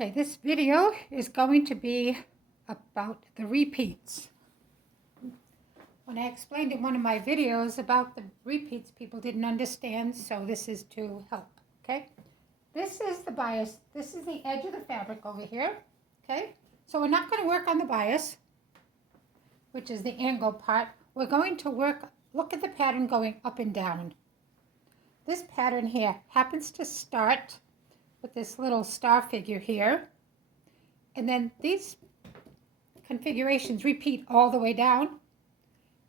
Okay, this video is going to be about the repeats. When I explained in one of my videos about the repeats, people didn't understand, so this is to help, okay? This is the bias. This is the edge of the fabric over here, okay? So we're not going to work on the bias, which is the angle part. We're going to look at the pattern going up and down. This pattern here happens to start with this little star figure here. And then these configurations repeat all the way down.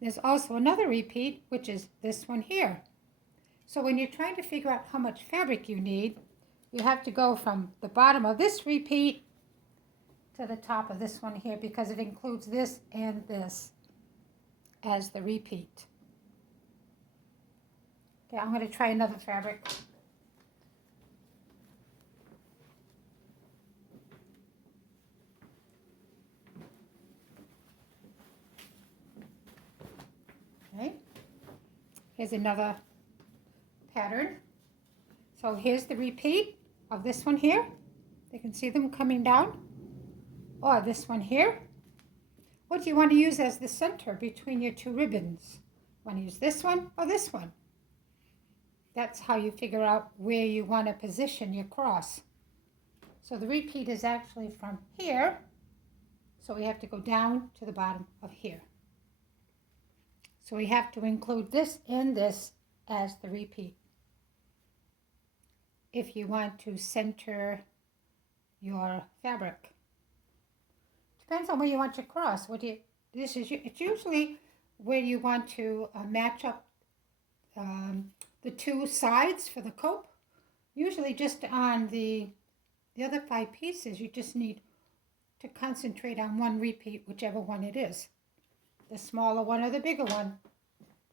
There's also another repeat, which is this one here. So when you're trying to figure out how much fabric you need, you have to go from the bottom of this repeat to the top of this one here, because it includes this and this as the repeat. Okay, I'm going to try another fabric. Okay, here's another pattern. So here's the repeat of this one here. You can see them coming down. Or this one here. What do you want to use as the center between your two ribbons? Want to use this one or this one? That's how you figure out where you want to position your cross. So the repeat is actually from here. So we have to go down to the bottom of here. So we have to include this and this as the repeat. If you want to center your fabric. Depends on where you want your cross. It's usually where you want to match up the two sides for the cope. Usually just on the other 5 pieces, you just need to concentrate on one repeat, whichever one it is. The smaller one or the bigger one,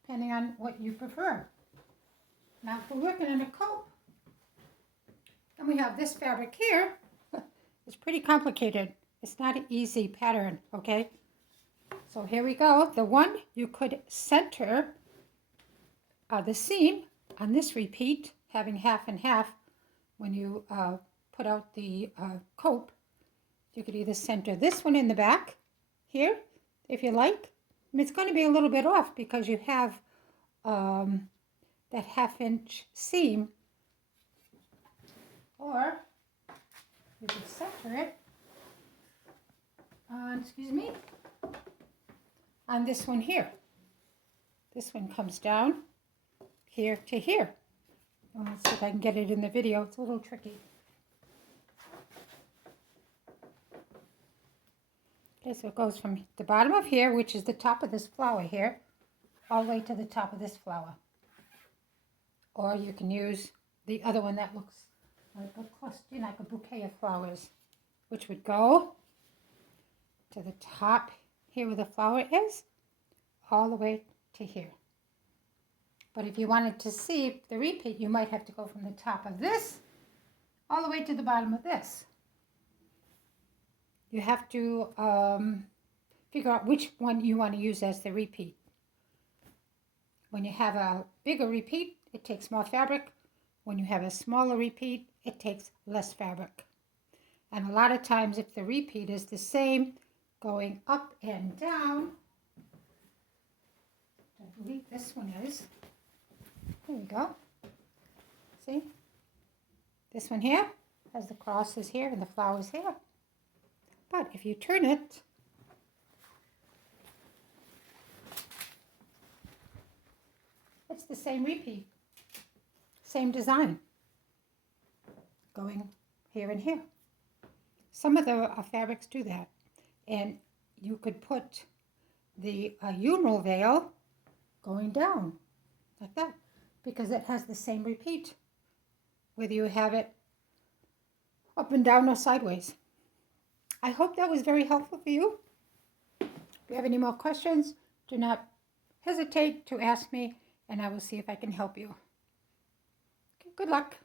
depending on what you prefer. Now if we're working on a cope, and we have this fabric here, it's pretty complicated. It's not an easy pattern, okay? So here we go. The one you could center the seam on this repeat, having half and half. When you put out the cope, you could either center this one in the back here, if you like. I mean, it's going to be a little bit off because you have that half-inch seam. Or you could center it on this one here. This one comes down here to here. Let's see if I can get it in the video. It's a little tricky. Okay, so it goes from the bottom of here, which is the top of this flower here, all the way to the top of this flower. Or you can use the other one that looks like a cluster, like a bouquet of flowers, which would go to the top here where the flower is, all the way to here. But if you wanted to see the repeat, you might have to go from the top of this all the way to the bottom of this. You have to figure out which one you want to use as the repeat. When you have a bigger repeat, it takes more fabric. When you have a smaller repeat, it takes less fabric. And a lot of times, if the repeat is the same, going up and down, I believe this one is. There we go. See? This one here has the crosses here and the flowers here. But if you turn it, it's the same repeat, same design, going here and here. Some of the fabrics do that. And you could put the urinal veil going down like that, because it has the same repeat, whether you have it up and down or sideways. I hope that was very helpful for you. If you have any more questions, do not hesitate to ask me, and I will see if I can help you. Okay, good luck.